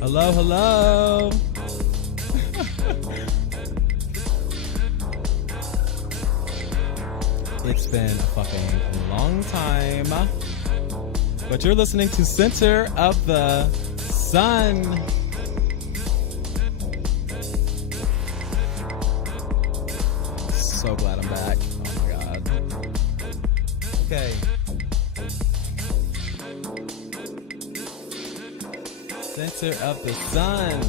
Hello, hello. It's been a fucking long time, but you're listening to Center of the Sun. So glad I'm back. Oh my god. Okay. Center of the Sun.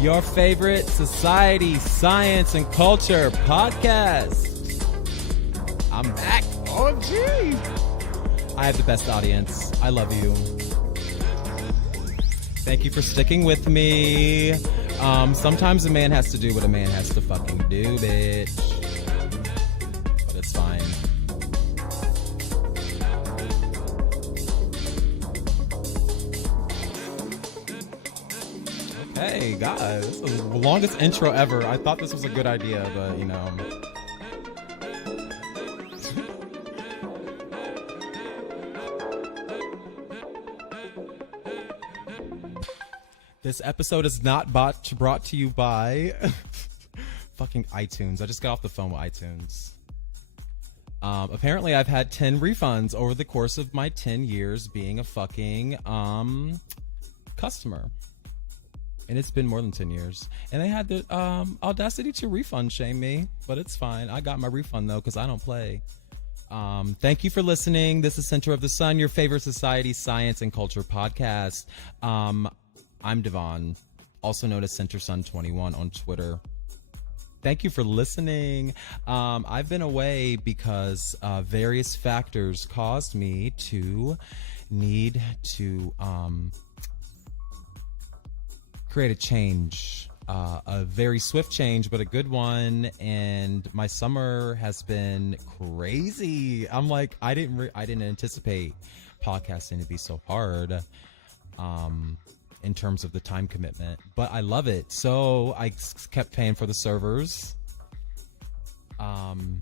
Your favorite society, science, and culture podcast. I'm back. Oh, gee. I have the best audience. I love you. Thank you for sticking with me. Sometimes a man has to do what a man has to fucking do, bitch. But it's fine. Hey, guys. This is the longest intro ever. I thought this was a good idea, but, you know. This episode is not brought to you by fucking iTunes. I just got off the phone with iTunes. Apparently, I've had 10 refunds over the course of my 10 years being a fucking customer. And it's been more than 10 years. And they had the audacity to refund shame me. But it's fine. I got my refund, though, because I don't play. Thank you for listening. This is Center of the Sun, your favorite society, science, and culture podcast. I'm Devon, also known as CenterSun21 on Twitter. Thank you for listening. I've been away because various factors caused me to need to create a change, a very swift change, but a good one. And my summer has been crazy. I'm like, I didn't anticipate podcasting to be so hard. In terms of the time commitment, but I love it. So I kept paying for the servers, and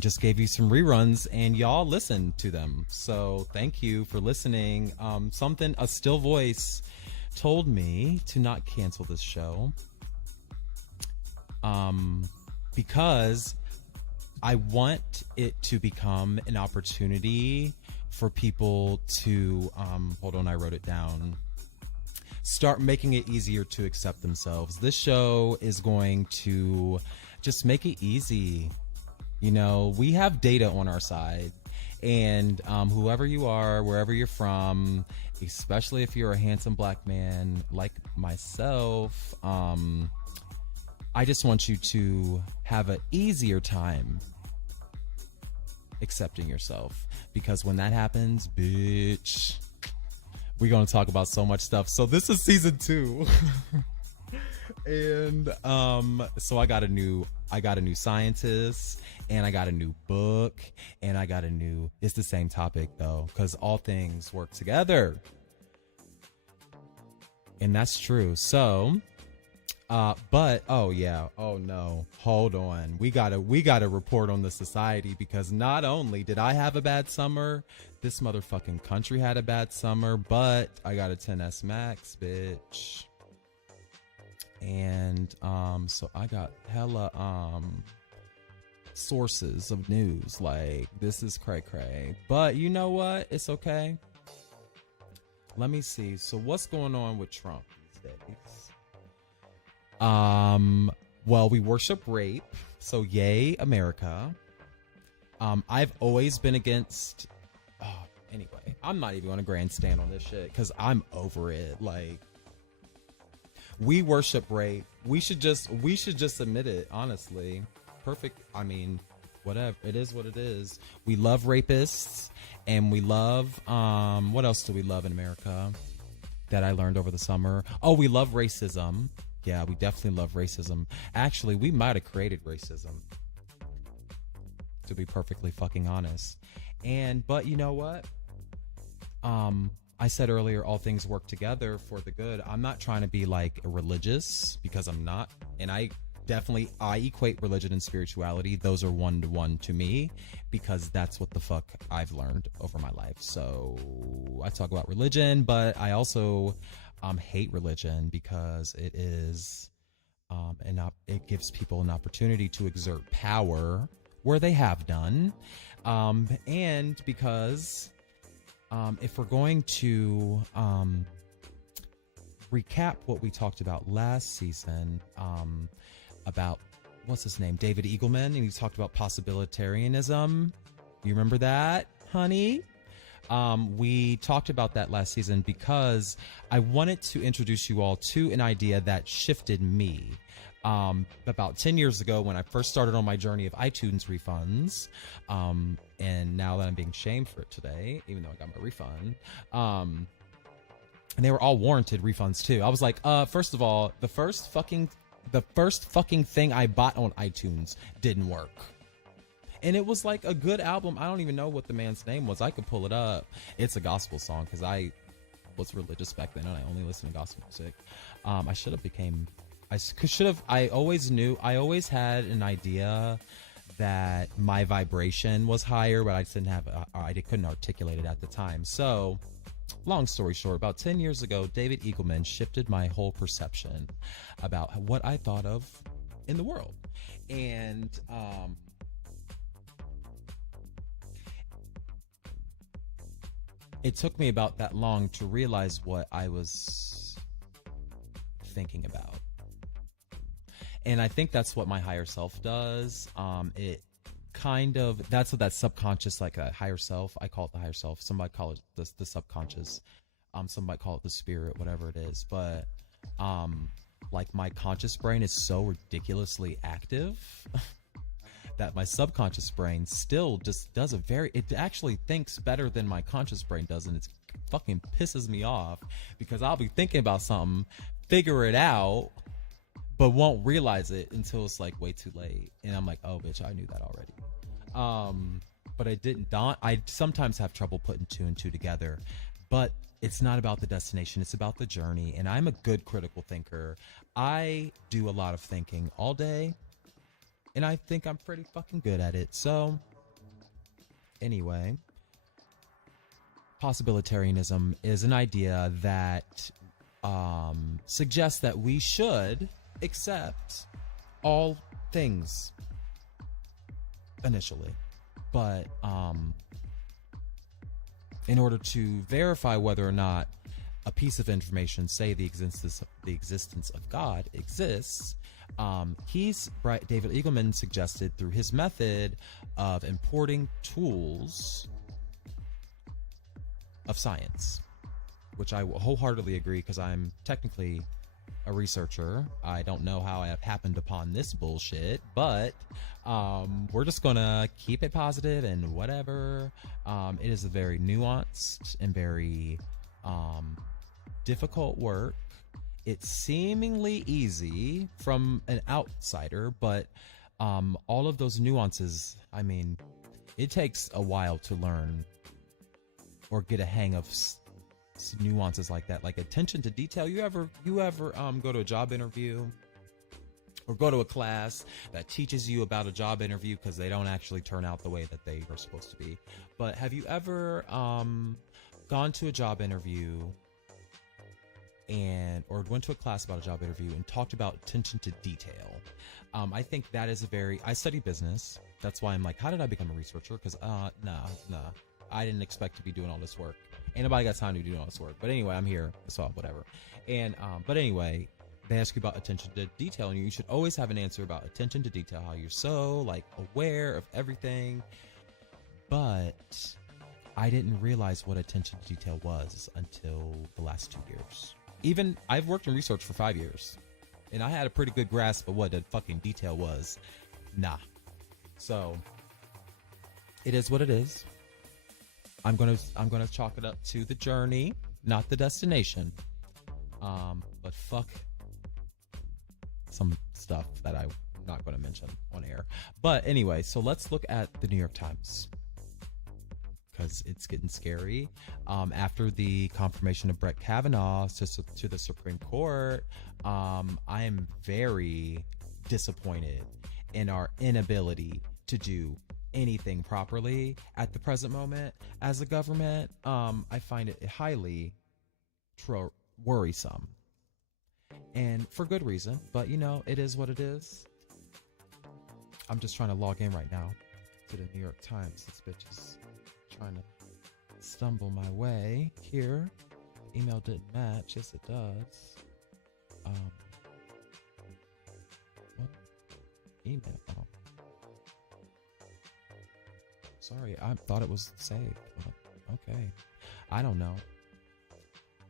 just gave you some reruns, and y'all listened to them. So thank you for listening. A still voice told me to not cancel this show, because I want it to become an opportunity for people to, hold on, I wrote it down. Start making it easier to accept themselves. This show is going to just make it easy. You know, we have data on our side, and whoever you are, wherever you're from, especially if you're a handsome black man like myself, I just want you to have an easier time accepting yourself, because when that happens, bitch, we're going to talk about so much stuff. So this is season 2. And so I got a new scientist, and I got a new book, and I got it's the same topic though, because all things work together. And that's true. So but oh no, hold on, we gotta report on the society, because not only did I have a bad summer, this motherfucking country had a bad summer, but I got a 10S Max, bitch. And so I got hella sources of news, like, this is cray, but you know what, it's okay. Let me see. So what's going on with Trump these days? Well, we worship rape, so yay America. I've always been against, anyway, I'm not even gonna grandstand on this shit, because I'm over it. Like, we worship rape. We should just admit it, honestly. Perfect. I mean, whatever. It is what it is. We love rapists, and we love, what else do we love in America that I learned over the summer? Oh, we love racism. Yeah, we definitely love racism. Actually, we might have created racism, to be perfectly fucking honest. But you know what? I said earlier, all things work together for the good. I'm not trying to be like religious, because I'm not. And I equate religion and spirituality. Those are one-to-one to me, because that's what the fuck I've learned over my life. So I talk about religion, but I also hate religion because it is it gives people an opportunity to exert power where they have done, and because if we're going to recap what we talked about last season, about what's his name, David Eagleman, and he talked about possibilitarianism. You remember that, honey? We talked about that last season because I wanted to introduce you all to an idea that shifted me. About 10 years ago when I first started on my journey of iTunes refunds, and now that I'm being shamed for it today, even though I got my refund, and they were all warranted refunds too. I was like, first of all, the first fucking thing I bought on iTunes didn't work. And it was like a good album. I don't even know what the man's name was. I could pull it up. It's a gospel song because I was religious back then and I only listened to gospel music. I always had an idea that my vibration was higher, but I couldn't articulate it at the time. So, long story short, about 10 years ago, David Eagleman shifted my whole perception about what I thought of in the world. And, it took me about that long to realize what I was thinking about. And I think that's what my higher self does. That's what that subconscious, like a higher self, I call it the higher self. Somebody call it the subconscious. Somebody call it the spirit, whatever it is. But like my conscious brain is so ridiculously active that my subconscious brain still just does it actually thinks better than my conscious brain does, and it fucking pisses me off because I'll be thinking about something, figure it out, but won't realize it until it's like way too late, and I'm like, oh bitch, I knew that already. But I didn't. I sometimes have trouble putting two and two together, but it's not about the destination, it's about the journey. And I'm a good critical thinker. I do a lot of thinking all day, and I think I'm pretty fucking good at it. So anyway, possibilitarianism is an idea that suggests that we should accept all things initially, but in order to verify whether or not a piece of information, say the existence of God exists, David Eagleman suggested through his method of importing tools of science, which I wholeheartedly agree because I'm technically a researcher. I don't know how I have happened upon this bullshit, but we're just gonna keep it positive and whatever. It is a very nuanced and very difficult work. It's seemingly easy from an outsider, but all of those nuances, I mean, it takes a while to learn or get a hang of nuances like that, like attention to detail. You ever go to a job interview or go to a class that teaches you about a job interview because they don't actually turn out the way that they are supposed to be? But have you ever gone to a job interview or went to a class about a job interview and talked about attention to detail? I think that is I study business. That's why I'm like, how did I become a researcher? Because nah, I didn't expect to be doing all this work. Ain't nobody got time to be doing all this work. But anyway, I'm here, so whatever. And but anyway, they ask you about attention to detail, and you should always have an answer about attention to detail, how you're so like aware of everything. But I didn't realize what attention to detail was until the last 2 years. Even I've worked in research for 5 years, and I had a pretty good grasp of what the fucking detail was. Nah. So it is what it is. I'm gonna chalk it up to the journey, not the destination. But fuck some stuff that I'm not gonna mention on air. But anyway, so let's look at the New York Times, because it's getting scary. After the confirmation of Brett Kavanaugh to the Supreme Court, I am very disappointed in our inability to do anything properly at the present moment as a government. I find it highly worrisome, and for good reason, but you know, it is what it is. I'm just trying to log in right now to the New York Times. This bitch is trying to stumble my way here. Email didn't match. Yes, it does. What? Email. Oh. Sorry, I thought it was saved. Okay. I don't know.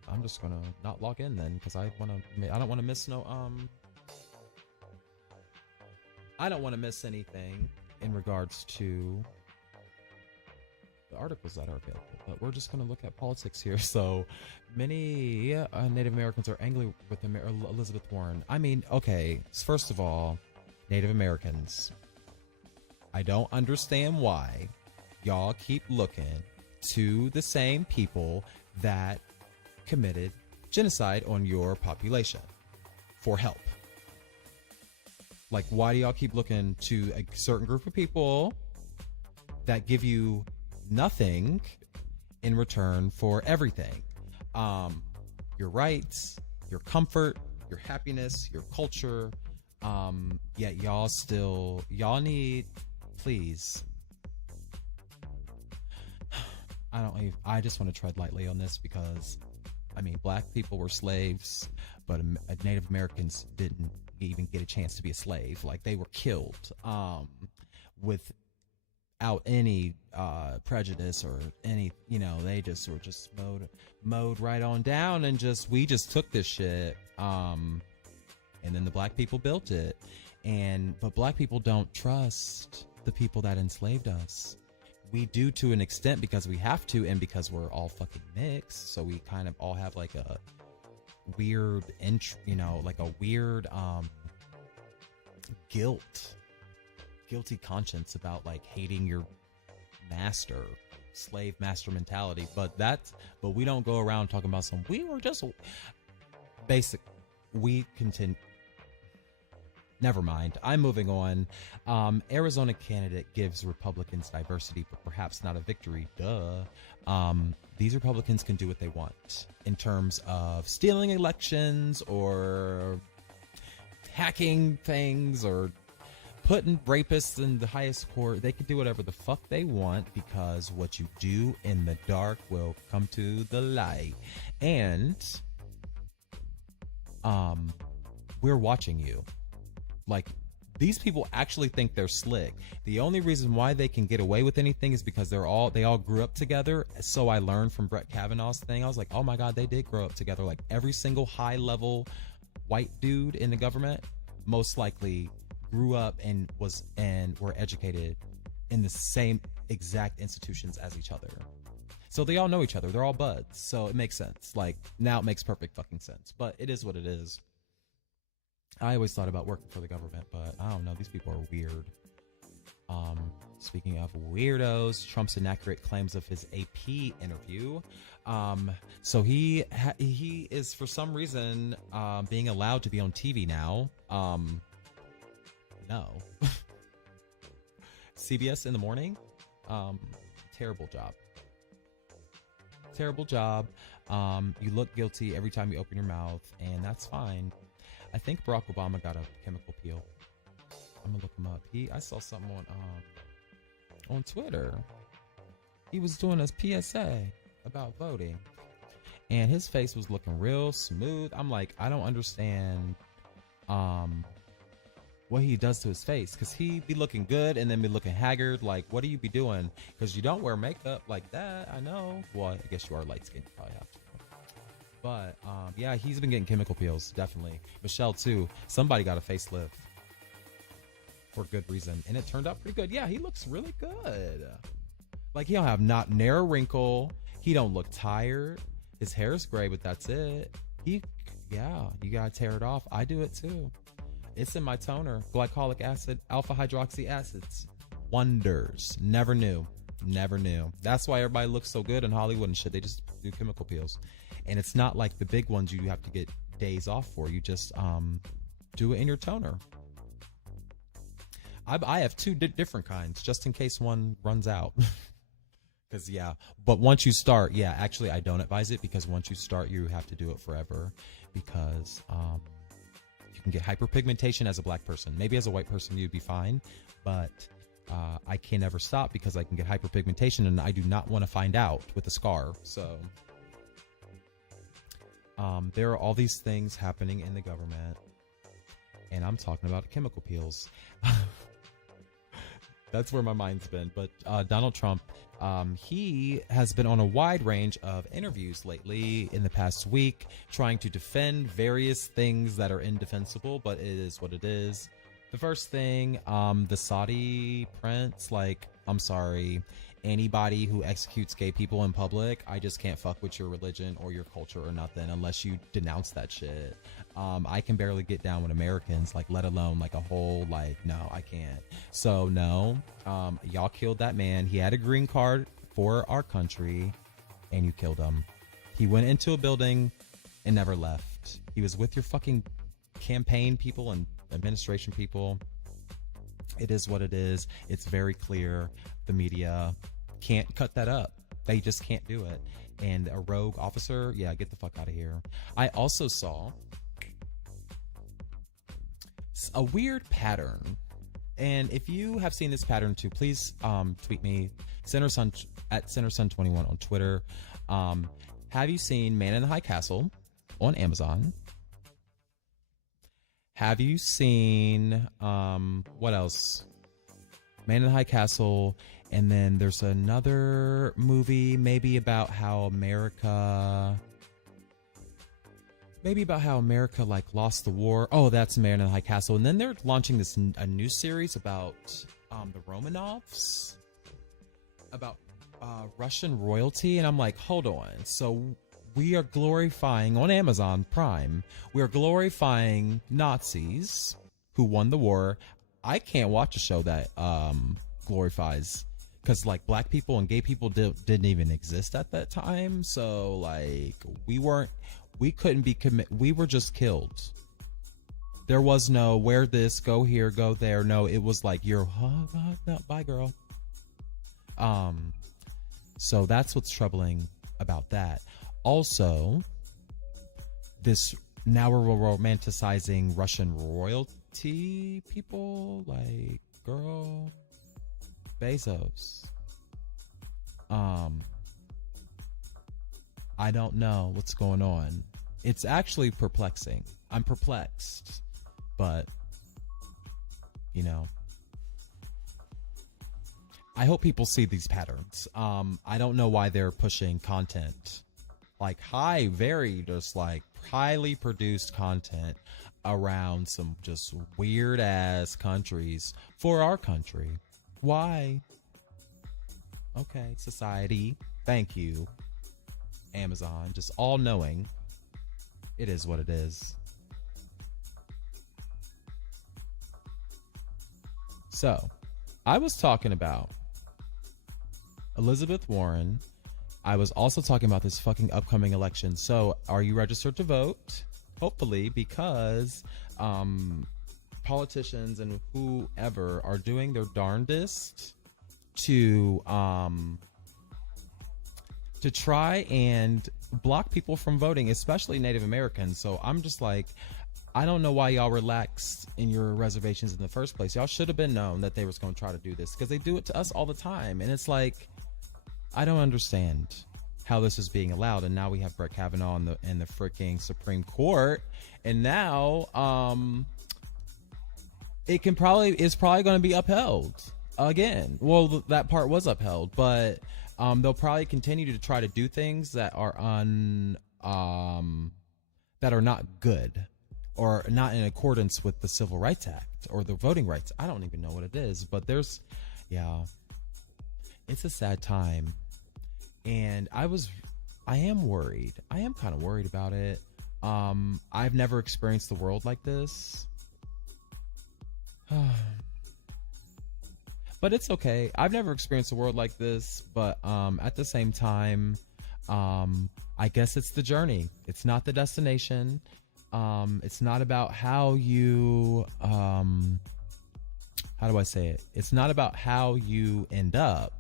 I'm just gonna not log in then, because I don't want to miss no I don't want to miss anything in regards to the articles that are available. But we're just gonna look at politics here. So many Native Americans are angry with Elizabeth Warren. I mean, okay, first of all, Native Americans, I don't understand why y'all keep looking to the same people that committed genocide on your population for help. Like, why do y'all keep looking to a certain group of people that give you nothing in return for everything? Your rights, your comfort, your happiness, your culture. Yet y'all need, please. I just want to tread lightly on this, because I mean, black people were slaves, but Native Americans didn't even get a chance to be a slave. Like, they were killed without any prejudice or any, you know, they just were just mowed right on down, and we just took this shit. And then the black people built it. But black people don't trust the people that enslaved us. We do to an extent because we have to, and because we're all fucking mixed, so we kind of all have like a weird guilty conscience about like hating your master, slave master mentality. But we don't go around talking about we were just basic. We continue. Never mind. I'm moving on. Arizona candidate gives Republicans diversity, but perhaps not a victory. Duh. These Republicans can do what they want in terms of stealing elections or hacking things or putting rapists in the highest court. They can do whatever the fuck they want, because what you do in the dark will come to the light. And we're watching you. Like, these people actually think they're slick. The only reason why they can get away with anything is because they all grew up together. So I learned from Brett Kavanaugh's thing. I was like, oh my God, they did grow up together. Like, every single high level white dude in the government most likely grew up and were educated in the same exact institutions as each other. So they all know each other. They're all buds. So it makes sense. Like, now it makes perfect fucking sense. But it is what it is. I always thought about working for the government, but I don't know. These people are weird. Speaking of weirdos, Trump's inaccurate claims of his AP interview. So he is, for some reason, being allowed to be on TV now. No. CBS in the morning. Terrible job. Terrible job. You look guilty every time you open your mouth, and that's fine. I think Barack Obama got a chemical peel. I'm gonna look him up. I saw something on Twitter. He was doing a PSA about voting, and his face was looking real smooth. I'm like, I don't understand what he does to his face, because he be looking good and then be looking haggard. Like, what do you be doing? Because you don't wear makeup like that. I know. Well, I guess you are light skinned. You probably have to. But yeah, he's been getting chemical peels, definitely. Michelle too. Somebody got a facelift for good reason, and it turned out pretty good. Yeah, he looks really good. Like, he don't have not near a wrinkle. He don't look tired. His hair is gray, but that's it. Yeah, you gotta tear it off. I do it too. It's in my toner. Glycolic acid, alpha hydroxy acids. Wonders. Never knew. That's why everybody looks so good in Hollywood and shit. They just do chemical peels. And it's not like the big ones you have to get days off for. You just do it in your toner. I have two different kinds just in case one runs out. Because, yeah, but once you start, yeah, actually, I don't advise it because once you start, you have to do it forever because you can get hyperpigmentation as a black person. Maybe as a white person, you'd be fine, but I can never stop because I can get hyperpigmentation and I do not want to find out with a scar. So there are all these things happening in the government, and I'm talking about chemical peels. That's where my mind's been. But Donald Trump, he has been on a wide range of interviews lately in the past week, trying to defend various things that are indefensible, but it is what it is. The first thing, the Saudi prince, like, I'm sorry, anybody who executes gay people in public, I just can't fuck with your religion or your culture or nothing unless you denounce that shit. I can barely get down with Americans, like, let alone like a whole, like, no, I can't. So no, y'all killed that man. He had a green card for our country and you killed him. He went into a building and never left. He was with your fucking campaign people and administration people. It is what it is. It's very clear. The media can't cut that up. They just can't do it. And a rogue officer, yeah, get the fuck out of here. I also saw a weird pattern. And if you have seen this pattern too, please tweet me, CenterSun at CenterSun21 on Twitter. Have you seen Man in the High Castle on Amazon? Have you seen what else? Man in the High Castle, and then there's another movie maybe about how America like lost the war. Oh, that's Man in the High Castle. And then they're launching this a new series about the Romanovs, about Russian royalty, and I'm like, hold on. So we are glorifying on Amazon Prime. We are glorifying Nazis who won the war. I can't watch a show that glorifies, because like black people and gay people didn't even exist at that time. So like we couldn't be we were just killed. There was no wear this, go here, go there. No, it was like you're no, bye girl. So that's what's troubling about that. Also, this now we're romanticizing Russian royalty people, like, girl, Bezos. I don't know what's going on. It's actually perplexing. I'm perplexed, but you know, I hope people see these patterns. I don't know why they're pushing content like highly produced content around some just weird ass countries for our country. Why? Okay, society. Thank you, Amazon. Just all knowing. It is what it is. So, I was talking about Elizabeth Warren. I was also talking about this fucking upcoming election. So, are you registered to vote? Hopefully, because politicians and whoever are doing their darndest to try and block people from voting, especially Native Americans. So I'm just like, I don't know why y'all relaxed in your reservations in the first place. Y'all should have been known that they was going to try to do this, because they do it to us all the time. And it's like, I don't understand how this is being allowed. And now we have Brett Kavanaugh in the freaking Supreme Court. And now it's probably going to be upheld again. Well, that part was upheld, but they'll probably continue to try to do things that are that are not good or not in accordance with the Civil Rights Act or the Voting Rights. I don't even know what it is, but it's a sad time. And I am worried. I am kind of worried about it. I've never experienced the world like this. But it's okay. I've never experienced a world like this, but at the same time, I guess it's the journey. It's not the destination. It's not about how you how do I say it? It's not about how you end up,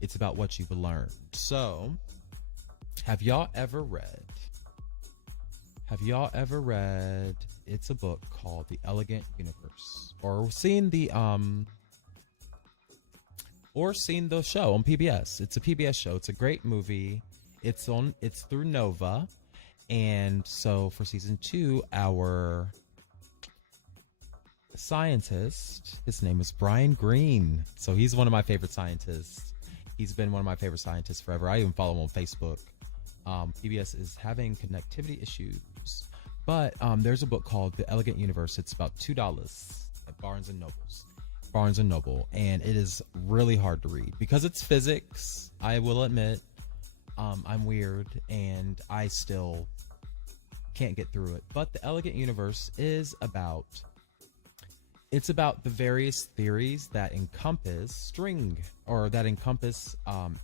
it's about what you've learned. So, have y'all ever read? It's a book called The Elegant Universe, or seen the show on PBS. It's a PBS show. It's a great movie. It's through Nova. And so for season 2, our scientist, his name is Brian Greene. So he's one of my favorite scientists. He's been one of my favorite scientists forever. I even follow him on Facebook. PBS is having connectivity issues. But there's a book called The Elegant Universe. It's about $2 at Barnes and Noble. And it is really hard to read because it's physics. I will admit, I'm weird and I still can't get through it. But The Elegant Universe is about the various theories that encompass string, or that encompass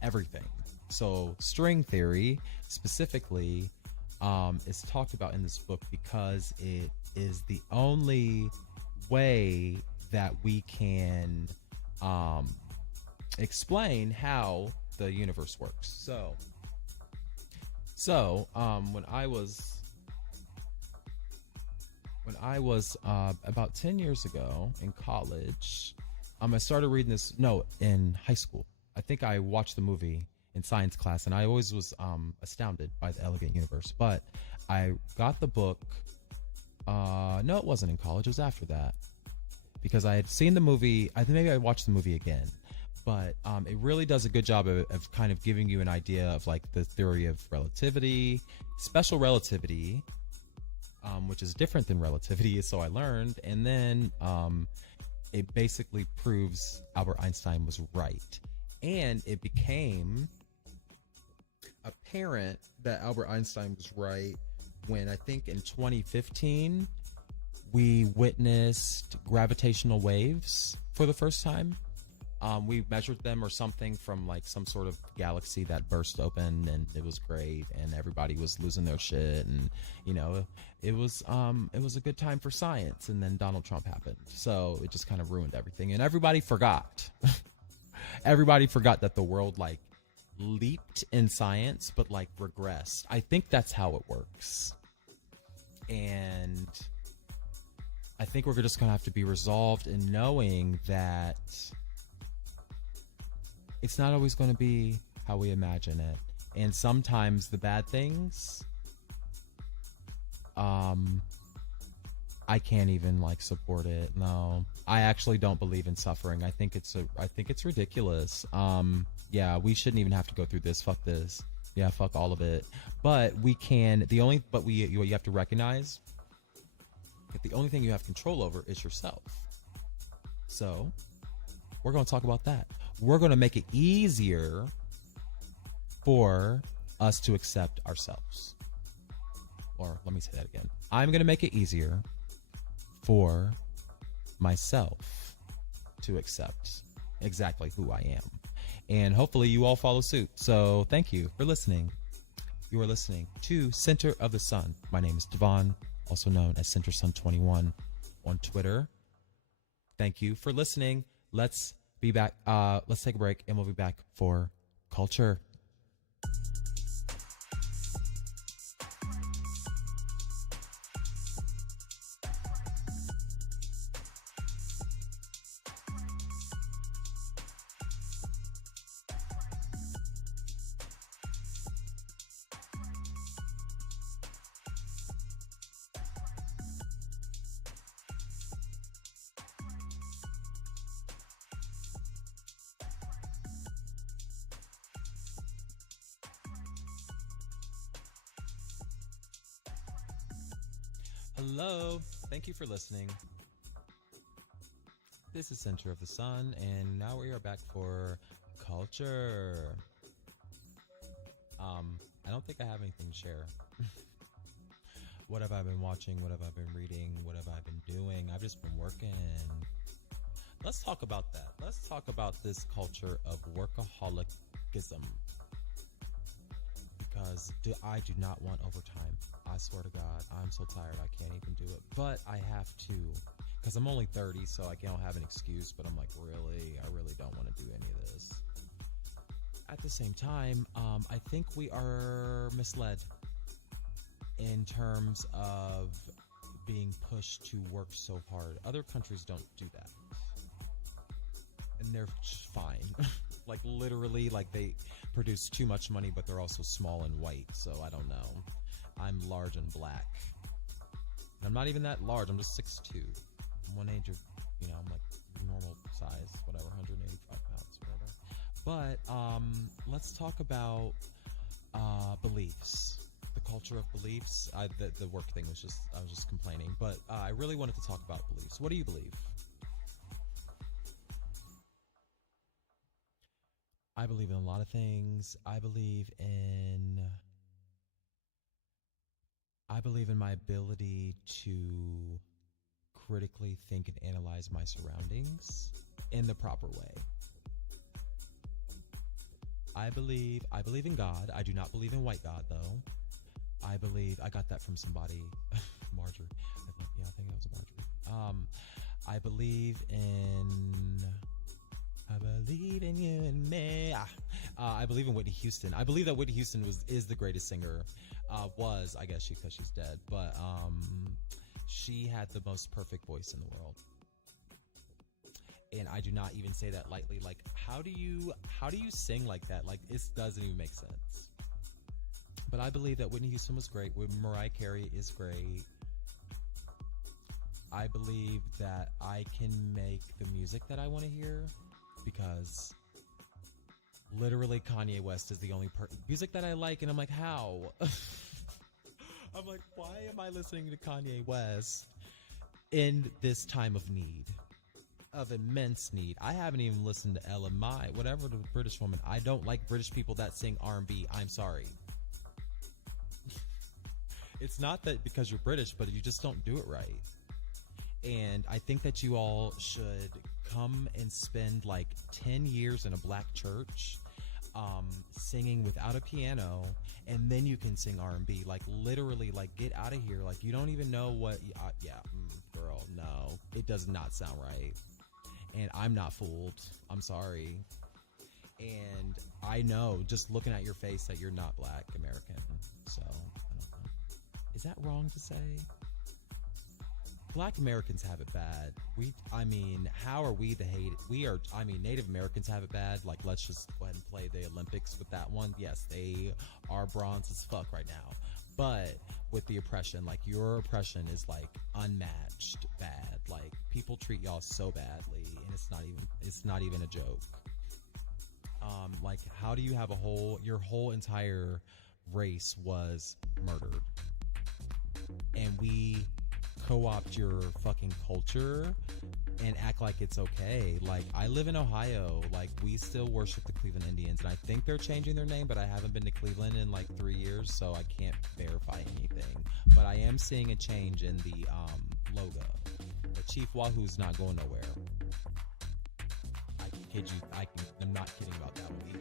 everything. So string theory specifically is talked about in this book because it is the only way that we can explain how the universe works. So when I was about 10 years ago in college, I started reading this. No, in high school. I think I watched the movie in science class, and I always was astounded by The Elegant Universe. But I got the book. No, it wasn't in college. It was after that, because I had seen the movie. I think maybe I watched the movie again. But it really does a good job of kind of giving you an idea of like the theory of relativity, special relativity, which is different than relativity, so I learned. And then it basically proves Albert Einstein was right. And it became apparent that Albert Einstein was right when I think in 2015 we witnessed gravitational waves for the first time. We measured them or something from like some sort of galaxy that burst open, and it was great, and everybody was losing their shit, and it was a good time for science. And then Donald Trump happened, so it just kind of ruined everything, and everybody forgot. Everybody forgot that the world like leaped in science, but like regressed. I think that's how it works, and I think we're just gonna have to be resolved in knowing that it's not always going to be how we imagine it. And sometimes the bad things, I can't even like support it. No, I actually don't believe in suffering. I think it's ridiculous. Yeah, we shouldn't even have to go through this. Fuck this. Yeah, fuck all of it. But we can, you have to recognize that the only thing you have control over is yourself. So we're going to talk about that. We're going to make it easier for us to accept ourselves. Or let me say that again. I'm going to make it easier for myself to accept exactly who I am. And hopefully you all follow suit. So thank you for listening. You are listening to Center of the Sun. My name is Devon, also known as CenterSun21 on Twitter. Thank you for listening. Let's be back. Let's take a break, and we'll be back for culture. Hello, thank you for listening. This is Center of the Sun, and now we are back for culture. I don't think I have anything to share. What have I been watching? What have I been reading? What have I been doing? I've just been working. Let's talk about that. Let's talk about this culture of workaholicism. Because I do not want overtime. I swear to God, I'm so tired I can't even do it. But I have to. because I'm only 30, so I don't have an excuse, but I'm like, I really don't want to do any of this. At the same time, I think we are misled in terms of being pushed to work so hard. Other countries don't do that. And they're fine. Like literally, like they produce too much money, but they're also small and white. So I don't know. I'm large and black. I'm not even that large. I'm just 6'2". I'm one age of, I'm like normal size, whatever, 185 pounds, whatever. But let's talk about beliefs. The culture of beliefs. The work thing was I was just complaining, but I really wanted to talk about beliefs. What do you believe? I believe in a lot of things. I believe in my ability to critically think and analyze my surroundings in the proper way. I believe in God. I do not believe in white God though. I got that from somebody, Marjorie. I think that was Marjorie. I believe in you and me. I believe in Whitney Houston. I believe that Whitney Houston is the greatest singer. I guess because she's dead, but she had the most perfect voice in the world. And I do not even say that lightly. Like, how do you sing like that? Like, it doesn't even make sense. But I believe that Whitney Houston was great. Mariah Carey is great. I believe that I can make the music that I want to hear, because literally Kanye West is the only music that I like, and I'm like, how? I'm like, why am I listening to Kanye West in this time of need, of immense need? I haven't even listened to LMI, whatever, the British woman. I don't like British people that sing R&B. I'm sorry. It's not that because you're British, but you just don't do it right. And I think that you all should come and spend like 10 years in a black church, singing without a piano, and then you can sing R&B. Like literally, like get out of here. Like you don't even know what. Girl, no, it does not sound right. And I'm not fooled. I'm sorry. And I know just looking at your face that you're not black American. So I don't know. Is that wrong to say? Black Americans have it bad. How are we the hate? Native Americans have it bad. Like, let's just go ahead and play the Olympics with that one. Yes, they are bronze as fuck right now. But with the oppression, like your oppression is like unmatched bad. Like people treat y'all so badly, and it's not even a joke. Like how do you have your whole entire race was murdered, and we co-opt your fucking culture and act like it's okay. Like I live in Ohio, like we still worship the Cleveland Indians, and I think they're changing their name, but I haven't been to Cleveland in like 3 years, so I can't verify anything. But I am seeing a change in the logo. But Chief Wahoo's not going nowhere. I can kid you. I'm not kidding about that one either.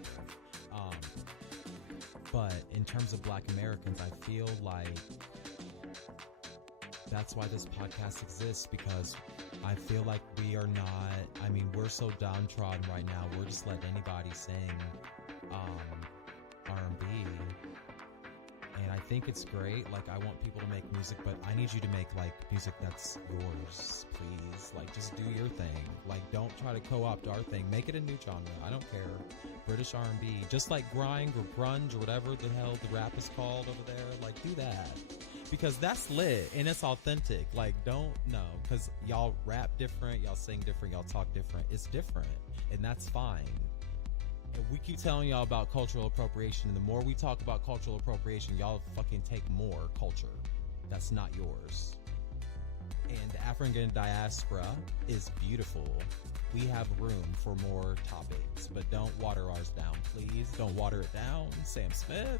But in terms of Black Americans, I feel like that's why this podcast exists, because I feel like we are not, we're so downtrodden right now. We're just letting anybody sing R&B. And I think it's great. Like, I want people to make music, but I need you to make, like, music that's yours, please. Like, just do your thing. Like, don't try to co-opt our thing. Make it a new genre. I don't care. British R&B. Just like grind or grunge or whatever the hell the rap is called over there. Like, do that. Because that's lit and it's authentic. Like, because y'all rap different, y'all sing different, y'all talk different. It's different, and that's fine. And we keep telling y'all about cultural appropriation, and the more we talk about cultural appropriation, y'all fucking take more culture that's not yours. And the African diaspora is beautiful. We have room for more topics, but don't water ours down, please. Don't water it down. Sam Smith.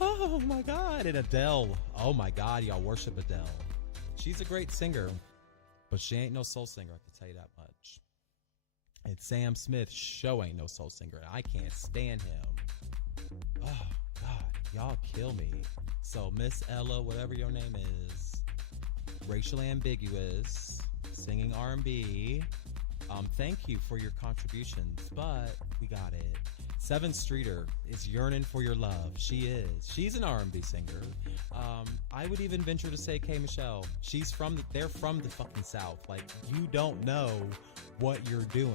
Oh my God. And Adele. Oh my God. Y'all worship Adele. She's a great singer, but she ain't no soul singer. I can tell you that much. And Sam Smith show ain't no soul singer. And I can't stand him. Oh God. Y'all kill me. So Miss Ella, whatever your name is, racially ambiguous, singing R&B. Thank you for your contributions, but we got it. Seven Streeter is yearning for your love. She is. She's an R&B singer. I would even venture to say K. Michelle. They're from the fucking South. Like, you don't know what you're doing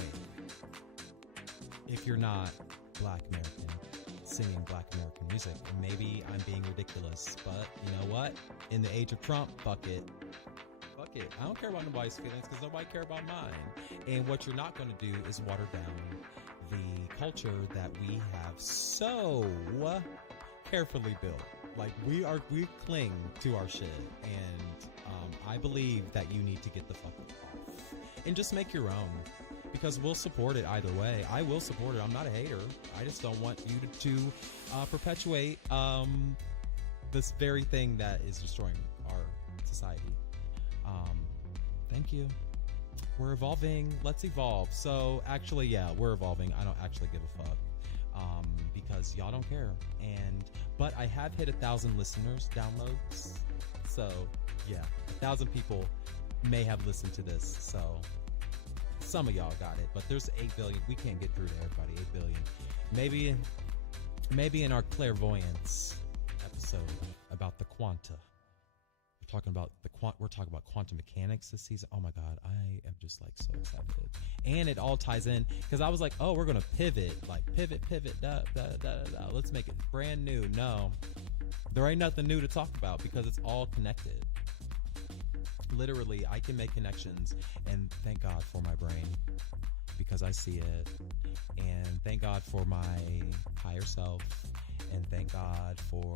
if you're not Black American, singing Black American music. And maybe I'm being ridiculous, but you know what? In the age of Trump, fuck it. Fuck it. I don't care about nobody's feelings because nobody care about mine. And what you're not going to do is water down the culture that we have so carefully built. Like, we cling to our shit, and I believe that you need to get the fuck off and just make your own, because we'll support it either way. I will support it. I'm not a hater. I just don't want you to perpetuate this very thing that is destroying our society. Thank you. We're evolving. Let's evolve. So actually, yeah, we're evolving. I don't actually give a fuck because y'all don't care. But I have hit 1,000 listeners, downloads. So yeah, 1,000 people may have listened to this. So some of y'all got it, but there's 8 billion. We can't get through to everybody. 8 billion. Maybe in our clairvoyance episode about the Quanta. We're talking about quantum mechanics this season. Oh my God, I am just like so excited. And it all ties in because I was like, oh, we're going to pivot, let's make it brand new. No, there ain't nothing new to talk about because it's all connected. Literally, I can make connections, and thank God for my brain because I see it. And thank God for my higher self. And thank God for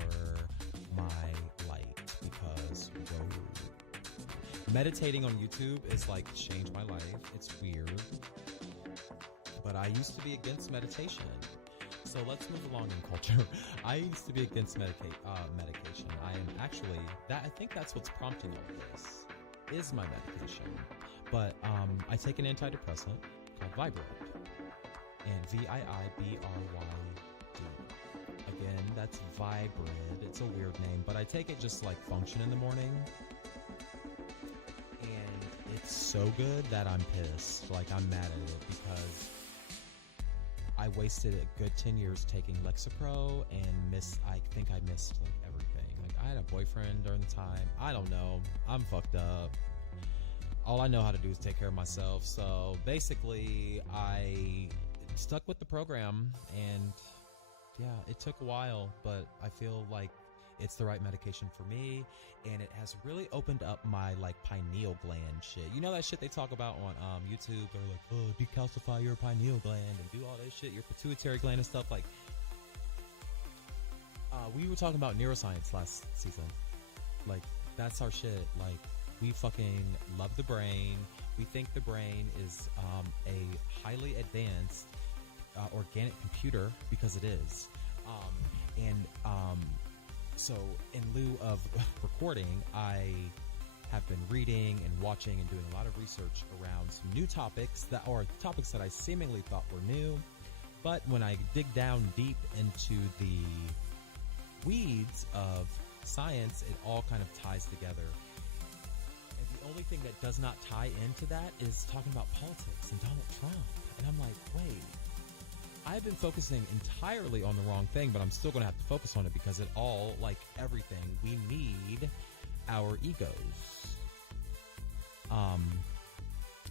my light because meditating on YouTube is like changed my life. It's weird, but I used to be against meditation. So let's move along in culture. I used to be against medication. I am actually I think that's what's prompting all of this is my medication. But I take an antidepressant called Vibrant, and VIIBRYD. Again, that's Vibrid. It's a weird name, but I take it just like function in the morning. And it's so good that I'm pissed. Like, I'm mad at it because I wasted a good 10 years taking Lexapro and I think I missed like everything. Like, I had a boyfriend during the time. I don't know. I'm fucked up. All I know how to do is take care of myself. So basically, I stuck with the program, and yeah, it took a while, but I feel like it's the right medication for me, and it has really opened up my like pineal gland shit. You know that shit they talk about on YouTube? They're like, oh, decalcify your pineal gland and do all that shit, your pituitary gland and stuff. Like, we were talking about neuroscience last season. Like, that's our shit. Like, we fucking love the brain. We think the brain is a highly advanced organic computer because it is. So in lieu of recording, I have been reading and watching and doing a lot of research around some new topics that I seemingly thought were new. But when I dig down deep into the weeds of science, it all kind of ties together. And the only thing that does not tie into that is talking about politics and Donald Trump. And I'm like, wait, I've been focusing entirely on the wrong thing, but I'm still going to have to focus on it because it all, like everything, we need our egos.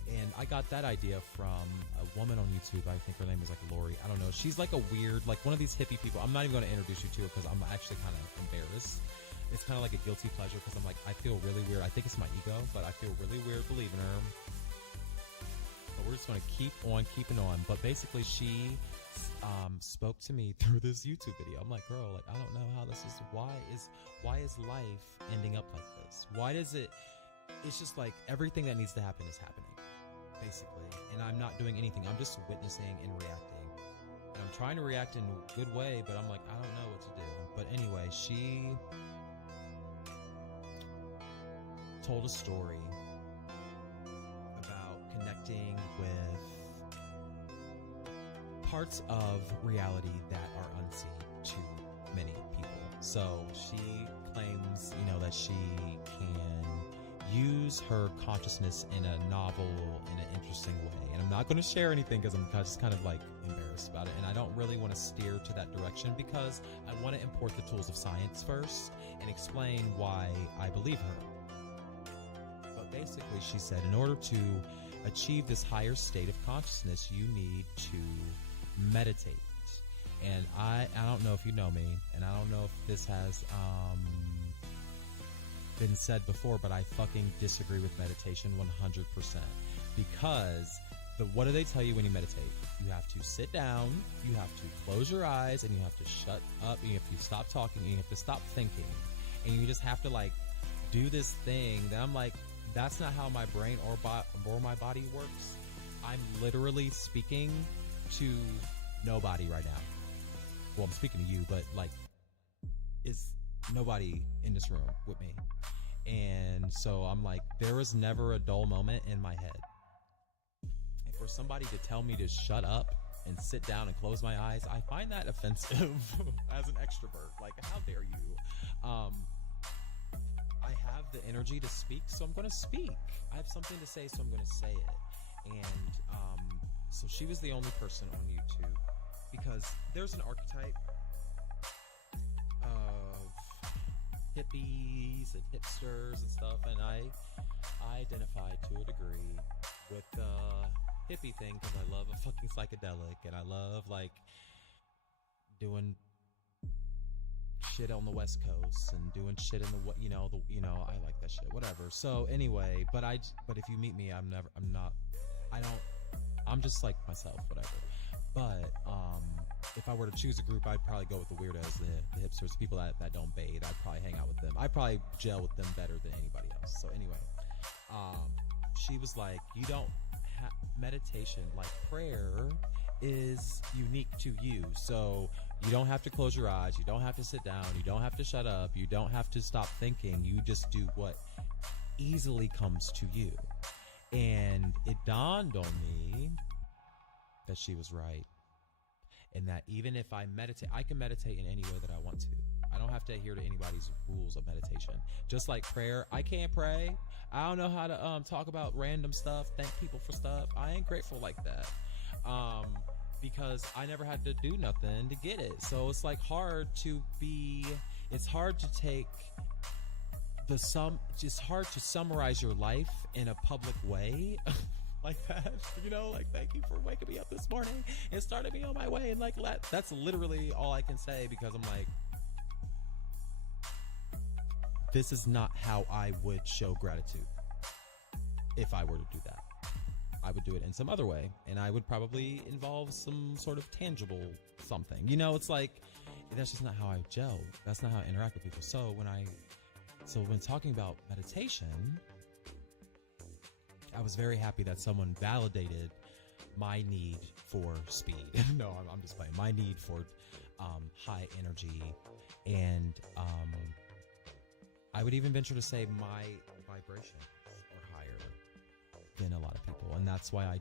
And I got that idea from a woman on YouTube. I think her name is like Lori. I don't know. She's like a weird, like one of these hippie people. I'm not even going to introduce you to her because I'm actually kind of embarrassed. It's kind of like a guilty pleasure because I'm like, I feel really weird. I think it's my ego, but I feel really weird believing her. But we're just going to keep on keeping on. But basically, she spoke to me through this YouTube video. I'm like, girl, like, I don't know how this is. Why is life ending up like this? Why does it? It's just like everything that needs to happen is happening, basically. And I'm not doing anything. I'm just witnessing and reacting. And I'm trying to react in a good way, but I'm like, I don't know what to do. But anyway, she told a story about connecting with parts of reality that are unseen to many people. So she claims, that she can use her consciousness in a novel, in an interesting way. And I'm not going to share anything because I'm just kind of like embarrassed about it. And I don't really want to steer to that direction because I want to import the tools of science first and explain why I believe her. But basically, she said, in order to achieve this higher state of consciousness, you need to meditate. And I don't know if you know me, and I don't know if this has been said before, but I fucking disagree with meditation 100%. Because what do they tell you when you meditate? You have to sit down, you have to close your eyes, and you have to shut up, and you have to stop talking, and you have to stop thinking. And you just have to like do this thing that I'm like, that's not how my brain or my body works. I'm literally speaking to nobody right now. Well, I'm speaking to you, but like, is nobody in this room with me. And so I'm like, there is never a dull moment in my head. And for somebody to tell me to shut up and sit down and close my eyes, I find that offensive as an extrovert. Like, how dare you? I have the energy to speak, so I'm going to speak. I have something to say, so I'm going to say it. And so she was the only person on YouTube, because there's an archetype of hippies and hipsters and stuff, and I identify to a degree with the hippie thing because I love a fucking psychedelic, and I love like doing shit on the West Coast and doing shit in the I like that shit, whatever. So anyway, but if you meet me, I'm just like myself, whatever. But if I were to choose a group, I'd probably go with the weirdos, the hipsters, people that don't bathe. I'd probably hang out with them. I'd probably gel with them better than anybody else. So anyway, she was like, you don't have meditation, like prayer is unique to you. So you don't have to close your eyes. You don't have to sit down. You don't have to shut up. You don't have to stop thinking. You just do what easily comes to you. And it dawned on me that she was right. And that even if I meditate, I can meditate in any way that I want to. I don't have to adhere to anybody's rules of meditation. Just like prayer, I can't pray. I don't know how to talk about random stuff, thank people for stuff. I ain't grateful like that. Because I never had to do nothing to get it. So it's like it's hard to take it's hard to summarize your life in a public way. Like that, like, thank you for waking me up this morning and starting me on my way, and like that's literally all I can say, because I'm like, this is not how I would show gratitude. If I were to do that, I would do it in some other way, and I would probably involve some sort of tangible something. It's like, that's just not how I gel. That's not how I interact with people. So when talking about meditation, I was very happy that someone validated my need for speed. No, I'm just playing. My need for high energy, and I would even venture to say my vibrations are higher than a lot of people, and that's why I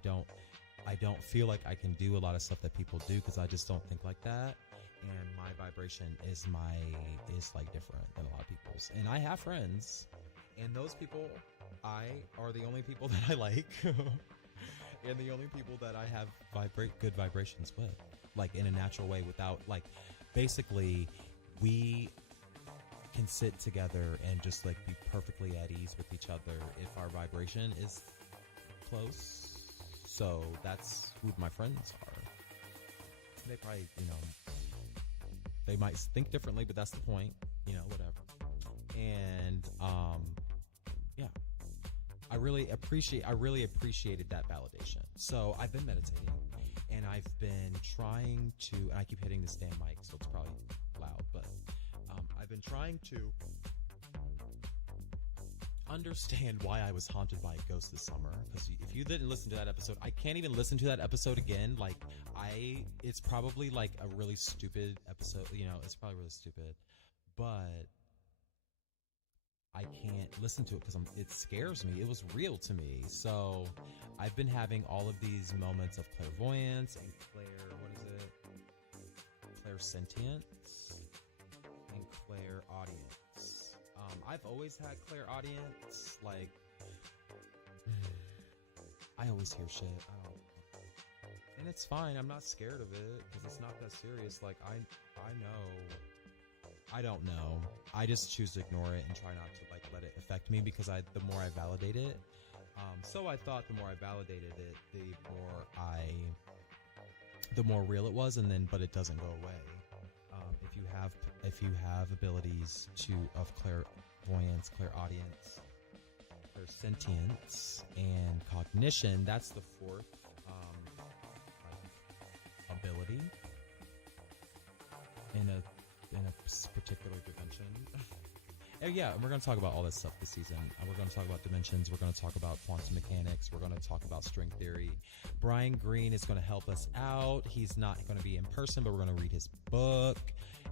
don't feel like I can do a lot of stuff that people do, because I just don't think like that. And my vibration is like different than a lot of people's. And I have friends, and those people are the only people that I like, and the only people that I have good vibrations with, like in a natural way, without like, basically we can sit together and just like be perfectly at ease with each other if our vibration is close. So that's who my friends are. They probably, they might think differently, but that's the point, whatever. And yeah, I really appreciated that validation. So I've been meditating, and I've been trying to, and I keep hitting this damn mic, so it's probably loud, but I've been trying to understand why I was haunted by a ghost this summer. Because if you didn't listen to that episode, I can't even listen to that episode again. Like, it's probably like a really stupid episode, it's probably really stupid, but I can't listen to it because it scares me. It was real to me. So I've been having all of these moments of clairvoyance and clairsentience and clairaudience. I I've always had clairaudience. Like, I always hear shit. I don't, and it's fine. I'm not scared of it because it's not that serious. Like, I know. I don't know. I just choose to ignore it and try not to like let it affect me because the more I validate it. So I thought the more I validated it, the more real it was, but it doesn't go away. If you have abilities of clairvoyance, clairaudience, clairsentience, and cognition, that's the fourth ability in a particular dimension. And yeah, we're going to talk about all this stuff this season. We're going to talk about dimensions. We're going to talk about quantum mechanics. We're going to talk about string theory. Brian Greene is going to help us out. He's not going to be in person, but we're going to read his book,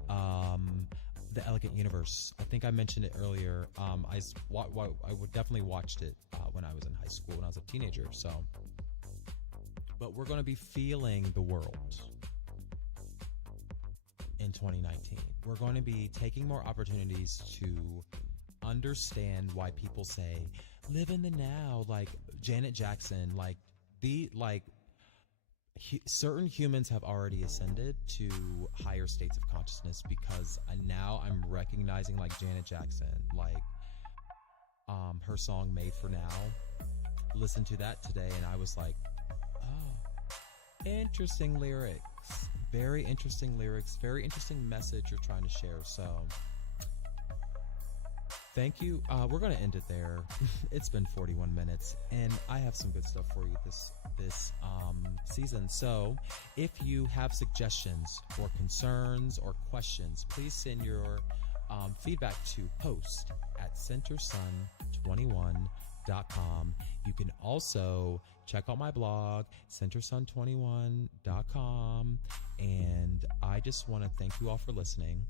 The Elegant Universe. I think I mentioned it earlier. I would definitely watched it when I was in high school, when I was a teenager. So, but we're going to be feeling the world in 2019. We're going to be taking more opportunities to understand why people say live in the now, like Janet Jackson, certain humans have already ascended to higher states of consciousness because now I'm recognizing like Janet Jackson, like her song Made for Now. Listened to that today and I was like, oh, interesting lyrics. Very interesting lyrics, very interesting message you're trying to share. So thank you. We're going to end it there. It's been 41 minutes and I have some good stuff for you this season. So if you have suggestions or concerns or questions, please send your feedback to host at centersun21.com. You can also check out my blog, centersun21.com. And I just want to thank you all for listening.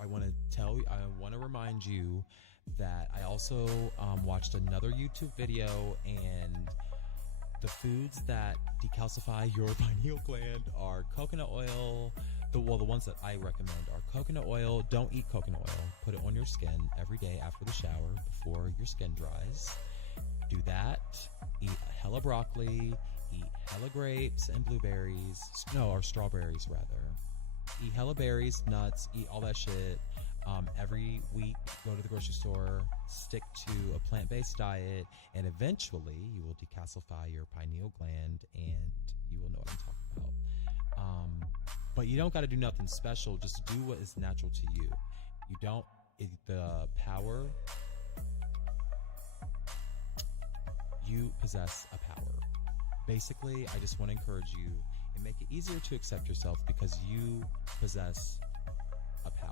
I want to remind you that I also watched another YouTube video, and the foods that decalcify your pineal gland are coconut oil. The ones that I recommend are coconut oil. Don't eat coconut oil. Put it on your skin every day after the shower before your skin dries. Do that. Eat hella broccoli. Eat hella grapes and blueberries. No, or strawberries rather. Eat hella berries, nuts, eat all that shit. Every week, go to the grocery store, stick to a plant-based diet, and eventually you will decalcify your pineal gland and you will know what I'm talking about. But you don't got to do nothing special. Just do what is natural to you. You possess a power. Basically, I just want to encourage you and make it easier to accept yourself because you possess a power.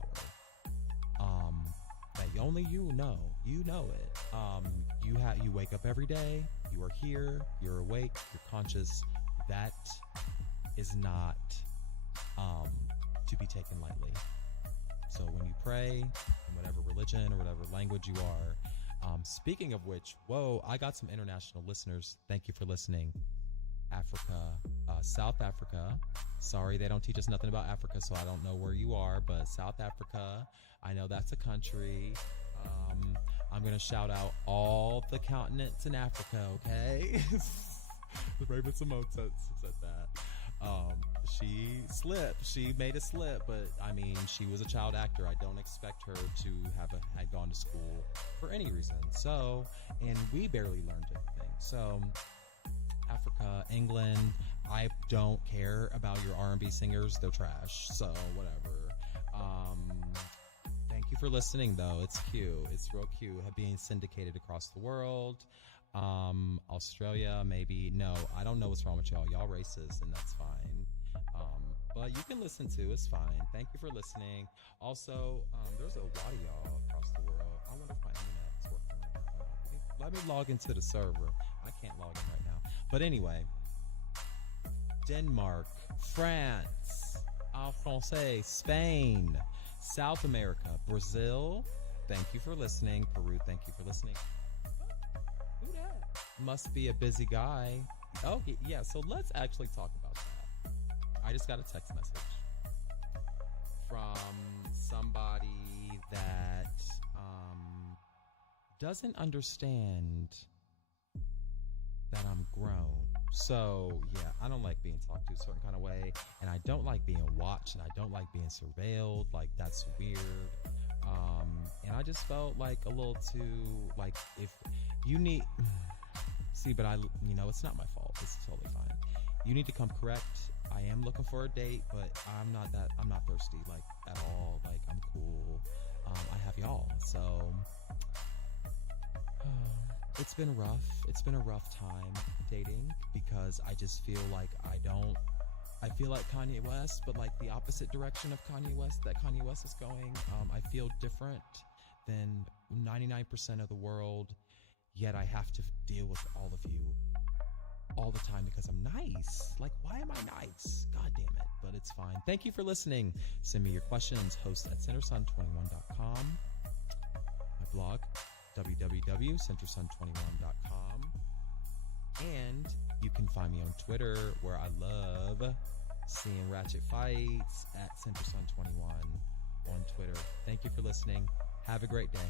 That only you know. You know it. You wake up every day. You are here. You're awake. You're conscious. That is not to be taken lightly. So when you pray, in whatever religion or whatever language you are, speaking of which, whoa, I got some international listeners. Thank you for listening. Africa, South Africa. Sorry, they don't teach us nothing about Africa, so I don't know where you are, but South Africa, I know that's a country. I'm going to shout out all the continents in Africa, okay? The Raven Simone said that. She slipped. She made a slip, but I mean, she was a child actor. I don't expect her to had gone to school for any reason. So, and we barely learned anything. So, Africa, England, I don't care about your R&B singers. They're trash. So, whatever. Thank you for listening, though. It's cute. It's real cute. Being syndicated across the world. Australia, maybe. No, I don't know what's wrong with y'all. Y'all racist, and that's fine. But you can listen too. It's fine. Thank you for listening. Also, there's a lot of y'all across the world. I wonder if my internet's working right now. Let me log into the server. I can't log in right now. But anyway, Denmark, France, en français, Spain, South America, Brazil. Thank you for listening. Peru, thank you for listening. Who that? Must be a busy guy. Oh, yeah. So let's actually talk about that. I just got a text message from somebody that doesn't understand that I'm grown. So yeah, I don't like being talked to a certain kind of way, and I don't like being watched, and I don't like being surveilled. Like, that's weird. And I just felt like a little too, like, if you need, see, but it's not my fault. It's totally fine. You need to come correct. I am looking for a date, but I'm not thirsty, like, at all. Like, I'm cool. I have y'all. So, it's been rough. It's been a rough time dating, because I just feel like I feel like Kanye West, but like the opposite direction of Kanye West that Kanye West is going. I feel different than 99% of the world, yet I have to deal with all of you all the time because I'm nice. Like, why am I nice? God damn it. But it's fine. Thank you for listening. Send me your questions. Host at centersun21.com. My blog, www.centersun21.com. And you can find me on Twitter, where I love seeing ratchet fights, at centersun21 on Twitter. Thank you for listening. Have a great day.